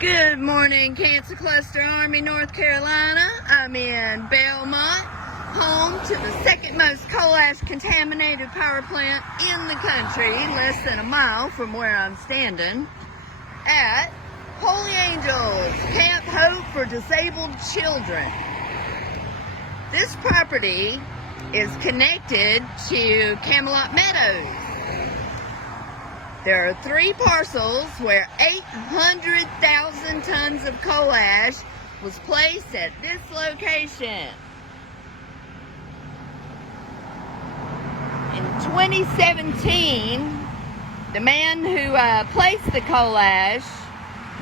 Good morning, Cancer Cluster Army, North Carolina. I'm in Belmont, home to the second most coal ash contaminated power plant in the country, less than a mile from where I'm standing, at Holy Angels, Camp Hope for Disabled Children. This property is connected to Camelot Meadows. There are 3 parcels where 800,000 tons of coal ash was placed at this location. In 2017, the man who placed the coal ash,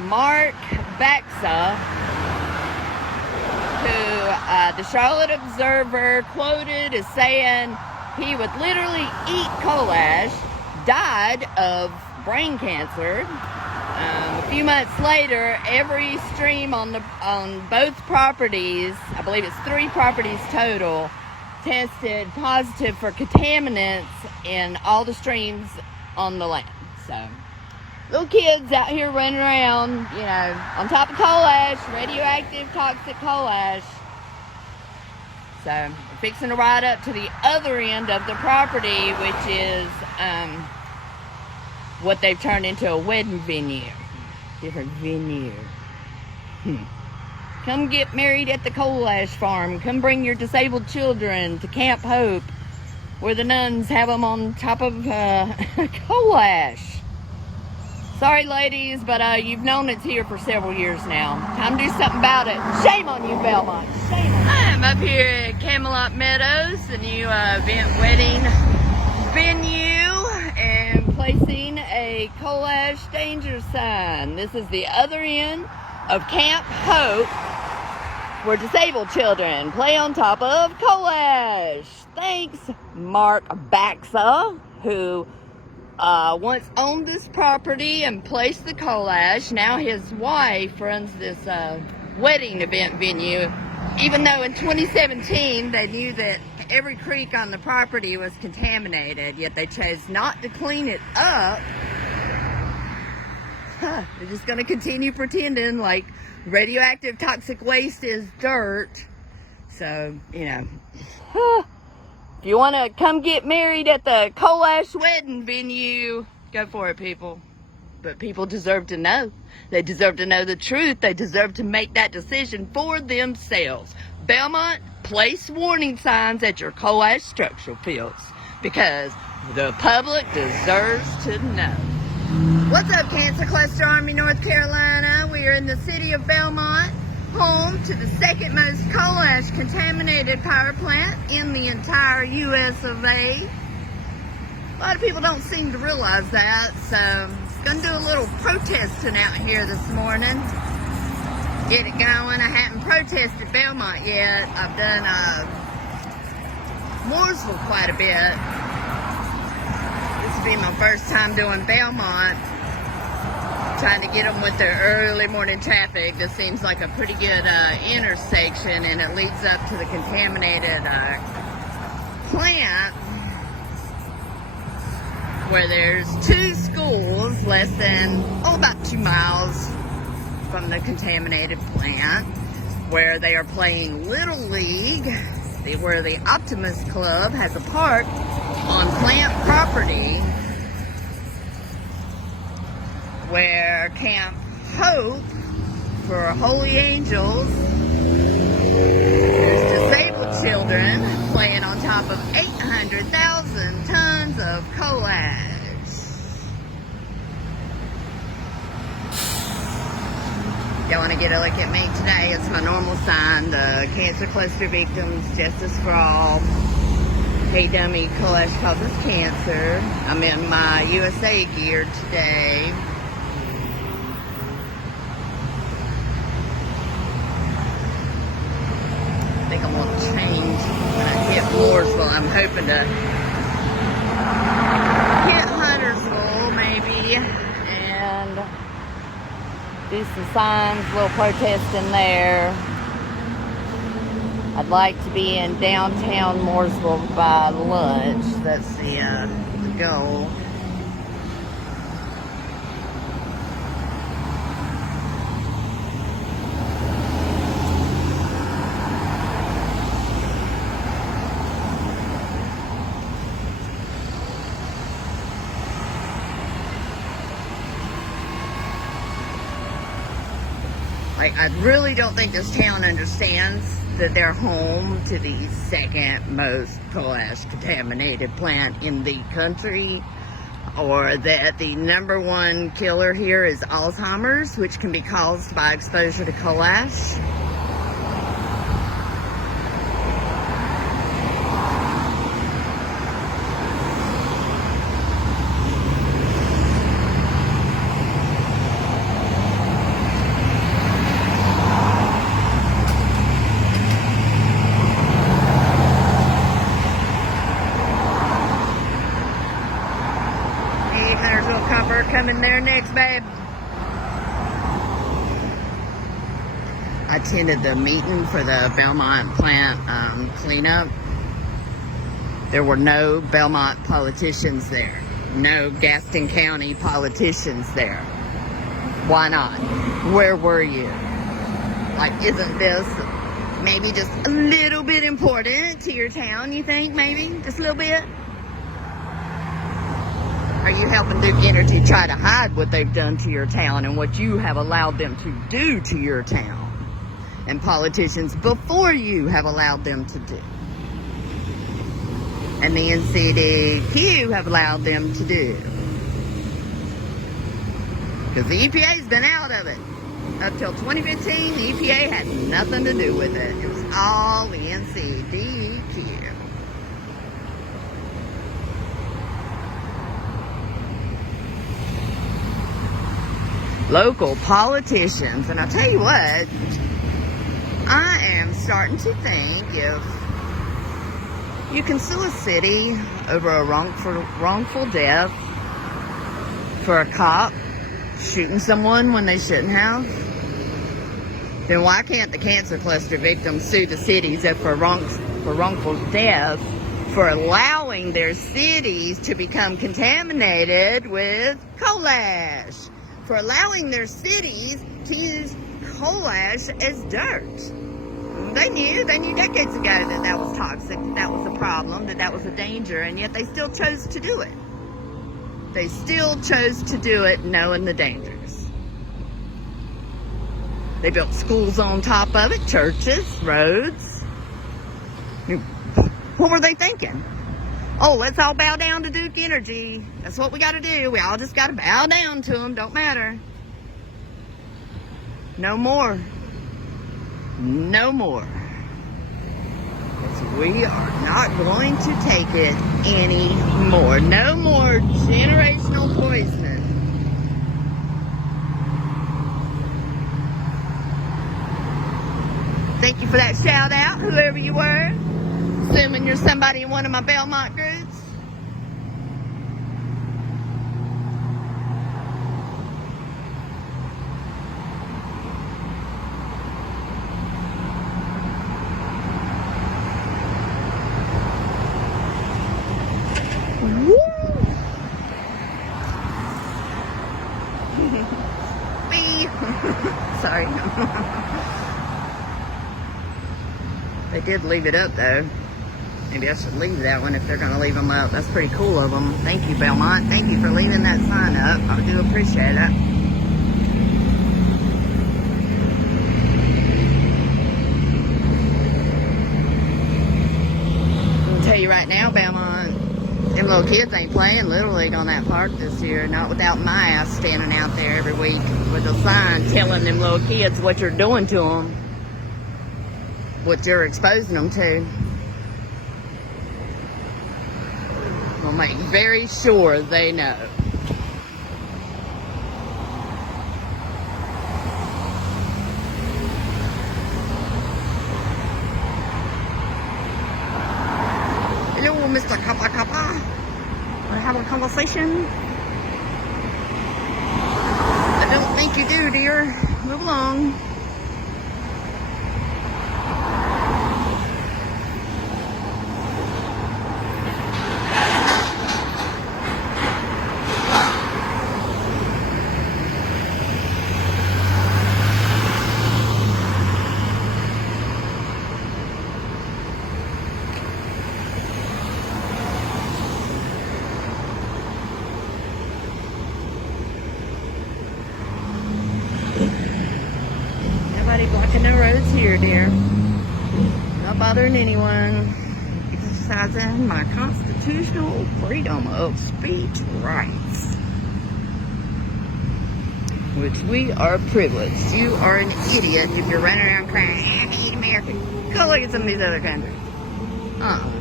Mark Baxa, who the Charlotte Observer quoted as saying he would literally eat coal ash, died of brain cancer. A few months later, every stream on both properties, I believe it's 3 properties total, tested positive for contaminants in all the streams on the land. So, little kids out here running around, you know, on top of coal ash, radioactive, toxic coal ash. So, we're fixing to ride up to the other end of the property, which is what they've turned into a wedding venue. Different venue. Come get married at the coal ash farm. Come bring your disabled children to Camp Hope, where the nuns have them on top of coal ash. Sorry, ladies, but you've known it's here for several years now. Time to do something about it. Shame on you, Belmont. Shame on you. I'm up here at Camelot Meadows, the new event wedding venue, and placing a coal ash danger sign. This is the other end of Camp Hope, where disabled children play on top of coal ash. Thanks, Mark Baxa, who once owned this property and placed the coal ash. Now his wife runs this wedding event venue, even though in 2017 they knew that every creek on the property was contaminated, yet they chose not to clean it up. They're just going to continue pretending like radioactive toxic waste is dirt. So, you know, if you want to come get married at the coal ash wedding venue, go for it, people. But people deserve to know. They deserve to know the truth. They deserve to make that decision for themselves. Belmont, place warning signs at your coal ash structural fields, because the public deserves to know. What's up, Cancer Cluster Army, North Carolina? We are in the city of Belmont, home to the second most coal ash contaminated power plant in the entire U.S. of A. A lot of people don't seem to realize that, so I'm going to do a little protesting out here this morning. Get it going. I haven't protested Belmont yet. I've done Mooresville quite a bit. This will be my first time doing Belmont. Trying to get them with their early morning traffic. This seems like a pretty good intersection, and it leads up to the contaminated plant, where there's 2 schools less than, about 2 miles from the contaminated plant, where they are playing Little League, where the Optimist Club has a park on plant property, where Camp Hope for Holy Angels, there's disabled children playing on top of 800,000 tons of coal ash. Y'all want to get a look at me today? It's my normal sign, the Cancer Cluster Victims, Justice for All. Hey dummy, coal ash causes cancer. I'm in my USA gear today. I think I'm going to change when I hit Mooresville. I'm hoping to hit Huntersville maybe, and do some signs, a little protesting there. I'd like to be in downtown Mooresville by lunch. That's the goal. Like, I really don't think this town understands that they're home to the second most coal ash contaminated plant in the country, or that the number one killer here is Alzheimer's, which can be caused by exposure to coal ash. Coming there next, babe. I attended the meeting for the Belmont plant cleanup. There were no Belmont politicians there. No Gaston County politicians there. Why not? Where were you? Like, isn't this maybe just a little bit important to your town, you think? Maybe? Just a little bit? Are you helping Duke Energy try to hide what they've done to your town and what you have allowed them to do to your town? And politicians before you have allowed them to do. And the NCDQ have allowed them to do. Because the EPA's been out of it. Up till 2015, the EPA had nothing to do with it. It was all the NCDQ. Local politicians. And I'll tell you what, I am starting to think if you can sue a city over a wrongful death for a cop shooting someone when they shouldn't have, then why can't the cancer cluster victims sue the cities for wrongful death for allowing their cities to become contaminated with coal ash? For allowing their cities to use coal ash as dirt. They knew decades ago that that was toxic, that that was a problem, that that was a danger, and yet they still chose to do it. They still chose to do it knowing the dangers. They built schools on top of it, churches, roads. What were they thinking? Oh, let's all bow down to Duke Energy. That's what we got to do. We all just got to bow down to them. Don't matter. No more. No more. Because we are not going to take it anymore. No more generational poisoning. Thank you for that shout out, whoever you were. Assuming you're somebody in one of my Belmont groups. Woo! Sorry. They did leave it up though. Maybe I should leave that one if they're going to leave them up. That's pretty cool of them. Thank you, Belmont. Thank you for leaving that sign up. I do appreciate it. I'll tell you right now, Belmont, them little kids ain't playing Little League on that park this year. Not without my ass standing out there every week with a sign telling them little kids what you're doing to them. What you're exposing them to. We'll make very sure they know. Hello, Mr. Kappa Kappa. Want to have a conversation? I don't think you do, dear. Move along. here, dear. Not bothering anyone. Exercising my constitutional freedom of speech rights. Which we are privileged. You are an idiot if you're running around crying, I hate America. Go look at some of these other countries.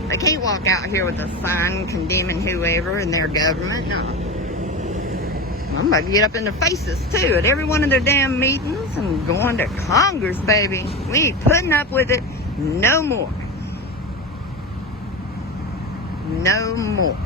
They can't walk out here with a sign condemning whoever in their government. No. I'm about to get up in their faces, too, at every one of their damn meetings. I'm going to Congress, baby. We ain't putting up with it no more. No more.